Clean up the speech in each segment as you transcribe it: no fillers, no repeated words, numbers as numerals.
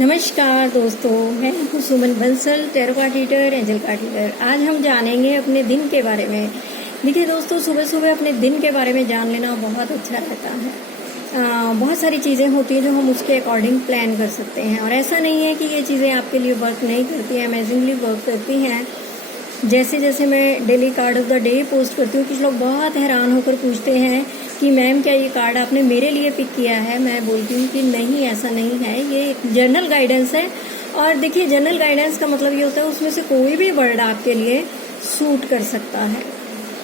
नमस्कार दोस्तों, मैं हूँ Suman Bansal, tarot card reader, angel card reader. आज हम जानेंगे अपने दिन के बारे में। देखिए दोस्तों, सुबह सुबह अपने दिन के बारे में जान लेना बहुत अच्छा रहता है। बहुत सारी चीज़ें होती हैं जो हम उसके अकॉर्डिंग प्लान कर सकते हैं, और ऐसा नहीं है कि ये चीज़ें आपके लिए वर्क नहीं करती हैं, अमेजिंगली वर्क करती हैं। जैसे जैसे मैं daily card of the day post करती हूँ, कुछ लोग बहुत हैरान होकर पूछते हैं कि मैम क्या ये कार्ड आपने मेरे लिए पिक किया है। मैं बोलती हूँ कि नहीं, ऐसा नहीं है, ये एक जनरल गाइडेंस है। और देखिए, जनरल गाइडेंस का मतलब ये होता है उसमें से कोई भी वर्ड आपके लिए सूट कर सकता है।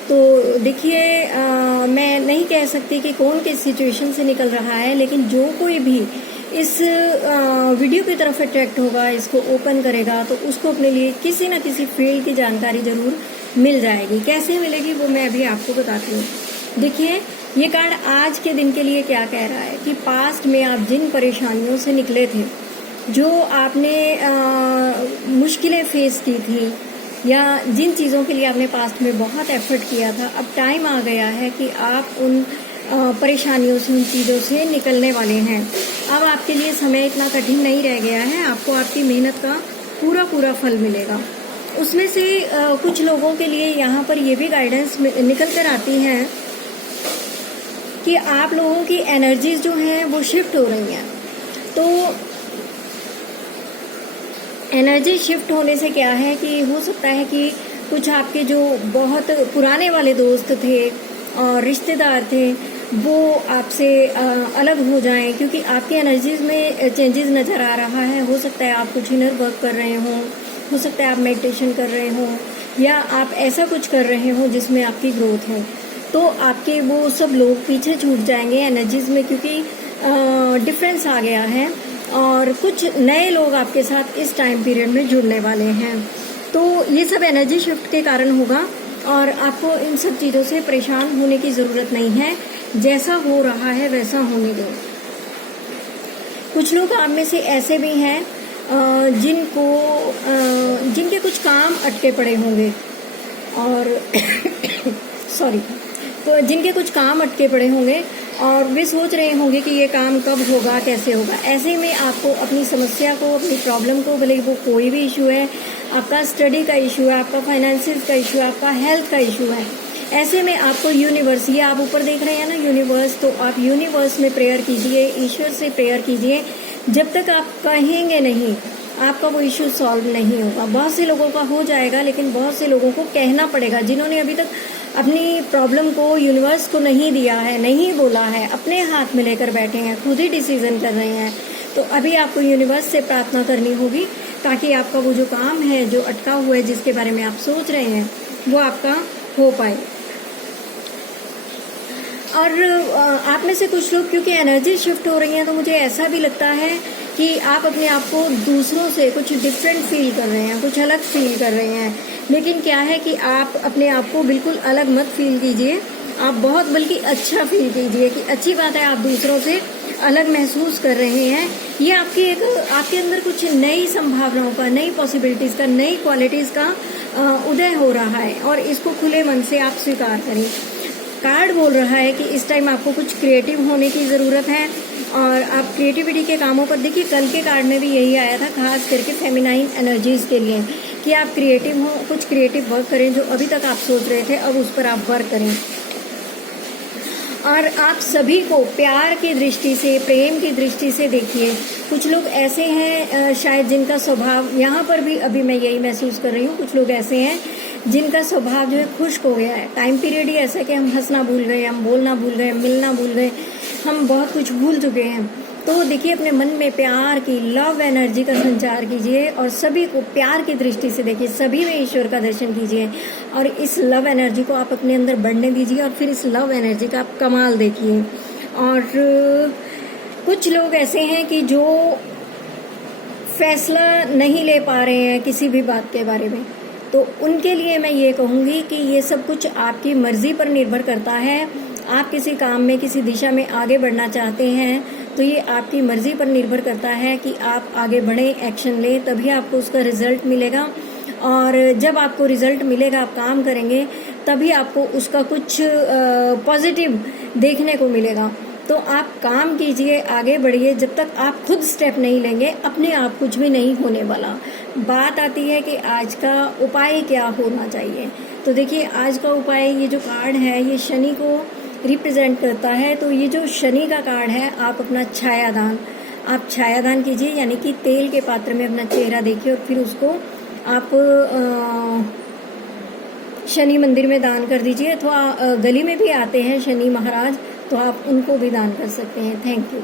तो देखिए, मैं नहीं कह सकती कि कौन किस सिचुएशन से निकल रहा है, लेकिन जो कोई भी इस वीडियो की तरफ अट्रैक्ट होगा, इसको ओपन करेगा, तो उसको अपने लिए किसी न किसी फील्ड की जानकारी जरूर मिल जाएगी। कैसे मिलेगी वो मैं अभी आपको बताती हूँ। देखिए, ये कार्ड आज के दिन के लिए क्या कह रहा है कि पास्ट में आप जिन परेशानियों से निकले थे, जो आपने मुश्किलें फेस की थी, या जिन चीज़ों के लिए आपने पास्ट में बहुत एफर्ट किया था, अब टाइम आ गया है कि आप उन परेशानियों से, उन चीज़ों से निकलने वाले हैं। अब आपके लिए समय इतना कठिन नहीं रह गया है, आपको आपकी मेहनत का पूरा पूरा फल मिलेगा। उसमें से कुछ लोगों के लिए यहाँ पर ये भी गाइडेंस निकल कर आती है कि आप लोगों की एनर्जीज जो हैं वो शिफ्ट हो रही हैं। तो एनर्जी शिफ्ट होने से क्या है कि हो सकता है कि कुछ आपके जो बहुत पुराने वाले दोस्त थे और रिश्तेदार थे, वो आपसे अलग हो जाएं, क्योंकि आपकी एनर्जीज में चेंजेस नज़र आ रहा है। हो सकता है आप कुछ इनर वर्क कर रहे हों, हो सकता है आप मेडिटेशन कर रहे हों, या आप ऐसा कुछ कर रहे हों जिसमें आपकी ग्रोथ हो। तो आपके वो सब लोग पीछे छूट जाएंगे एनर्जीज में, क्योंकि डिफरेंस आ गया है, और कुछ नए लोग आपके साथ इस टाइम पीरियड में जुड़ने वाले हैं। तो ये सब एनर्जी शिफ्ट के कारण होगा, और आपको इन सब चीज़ों से परेशान होने की ज़रूरत नहीं है। जैसा हो रहा है वैसा होने दो। कुछ लोग आप में से ऐसे भी हैं जिनके कुछ काम अटके पड़े होंगे, और सॉरी, तो जिनके कुछ काम अटके पड़े होंगे और वे सोच रहे होंगे कि ये काम कब होगा, कैसे होगा। ऐसे में आपको अपनी समस्या को, अपनी प्रॉब्लम को, भले वो कोई भी इशू है, आपका स्टडी का इशू है, आपका फाइनेंसिस का इशू है, आपका हेल्थ का इशू है, ऐसे में आपको यूनिवर्स, ये आप ऊपर देख रहे हैं ना यूनिवर्स, तो आप यूनिवर्स में प्रेयर कीजिए, ईश्वर से प्रेयर कीजिए। जब तक आप कहेंगे नहीं, आपका वो इशू सॉल्व नहीं होगा। बहुत से लोगों का हो जाएगा, लेकिन बहुत से लोगों को कहना पड़ेगा, जिन्होंने अभी तक अपनी प्रॉब्लम को यूनिवर्स को नहीं दिया है, नहीं बोला है, अपने हाथ में लेकर बैठे हैं, खुद ही डिसीजन कर रहे हैं। तो अभी आपको यूनिवर्स से प्रार्थना करनी होगी, ताकि आपका वो जो काम है, जो अटका हुआ है, जिसके बारे में आप सोच रहे हैं, वो आपका हो पाए। और आप में से कुछ लोग, क्योंकि एनर्जी शिफ्ट हो रही है, तो मुझे ऐसा भी लगता है कि आप अपने आप को दूसरों से कुछ डिफरेंट फील कर रहे हैं, कुछ अलग फील कर रहे हैं। लेकिन क्या है कि आप अपने आप को बिल्कुल अलग मत फील कीजिए, आप बहुत बल्कि अच्छा फील कीजिए कि अच्छी बात है, आप दूसरों से अलग महसूस कर रहे हैं। ये आपके अंदर कुछ नई संभावनाओं का, नई पॉसिबिलिटीज़ का, नई क्वालिटीज़ का उदय हो रहा है, और इसको खुले मन से आप स्वीकार करें। कार्ड बोल रहा है कि इस टाइम आपको कुछ क्रिएटिव होने की ज़रूरत है, और आप क्रिएटिविटी के कामों पर, देखिए कल के कार्ड में भी यही आया था, खास करके फेमिनाइन एनर्जीज़ के लिए, कि आप क्रिएटिव हो, कुछ क्रिएटिव वर्क करें, जो अभी तक आप सोच रहे थे अब उस पर आप वर्क करें। और आप सभी को प्यार की दृष्टि से, प्रेम की दृष्टि से देखिए। कुछ लोग ऐसे हैं शायद जिनका स्वभाव, यहाँ पर भी अभी मैं यही महसूस कर रही हूँ, कुछ लोग ऐसे हैं जिनका स्वभाव जो है खुश्क हो गया है। टाइम पीरियड ही ऐसा कि हम हंसना भूल गए, हम बोलना भूल गए, मिलना भूल गए, हम बहुत कुछ भूल चुके हैं। तो देखिए, अपने मन में प्यार की, लव एनर्जी का संचार कीजिए, और सभी को प्यार की दृष्टि से देखिए, सभी में ईश्वर का दर्शन कीजिए, और इस लव एनर्जी को आप अपने अंदर बढ़ने दीजिए, और फिर इस लव एनर्जी का आप कमाल देखिए। और कुछ लोग ऐसे हैं कि जो फैसला नहीं ले पा रहे हैं किसी भी बात के बारे में, तो उनके लिए मैं ये कहूँगी कि ये सब कुछ आपकी मर्जी पर निर्भर करता है। आप किसी काम में, किसी दिशा में आगे बढ़ना चाहते हैं, तो ये आपकी मर्जी पर निर्भर करता है कि आप आगे बढ़ें, एक्शन लें, तभी आपको उसका रिजल्ट मिलेगा। और जब आपको रिजल्ट मिलेगा, आप काम करेंगे, तभी आपको उसका कुछ पॉजिटिव देखने को मिलेगा। तो आप काम कीजिए, आगे बढ़िए। जब तक आप खुद स्टेप नहीं लेंगे, अपने आप कुछ भी नहीं होने वाला। बात आती है कि आज का उपाय क्या होना चाहिए। तो देखिए, आज का उपाय, ये जो कार्ड है ये शनि को रिप्रेजेंट करता है। तो ये जो शनि का कार्ड है, आप अपना छायादान कीजिए, यानी कि तेल के पात्र में अपना चेहरा देखिए और फिर उसको आप शनि मंदिर में दान कर दीजिए। अथवा गली में भी आते हैं शनि महाराज, तो आप उनको भी दान कर सकते हैं। Thank you.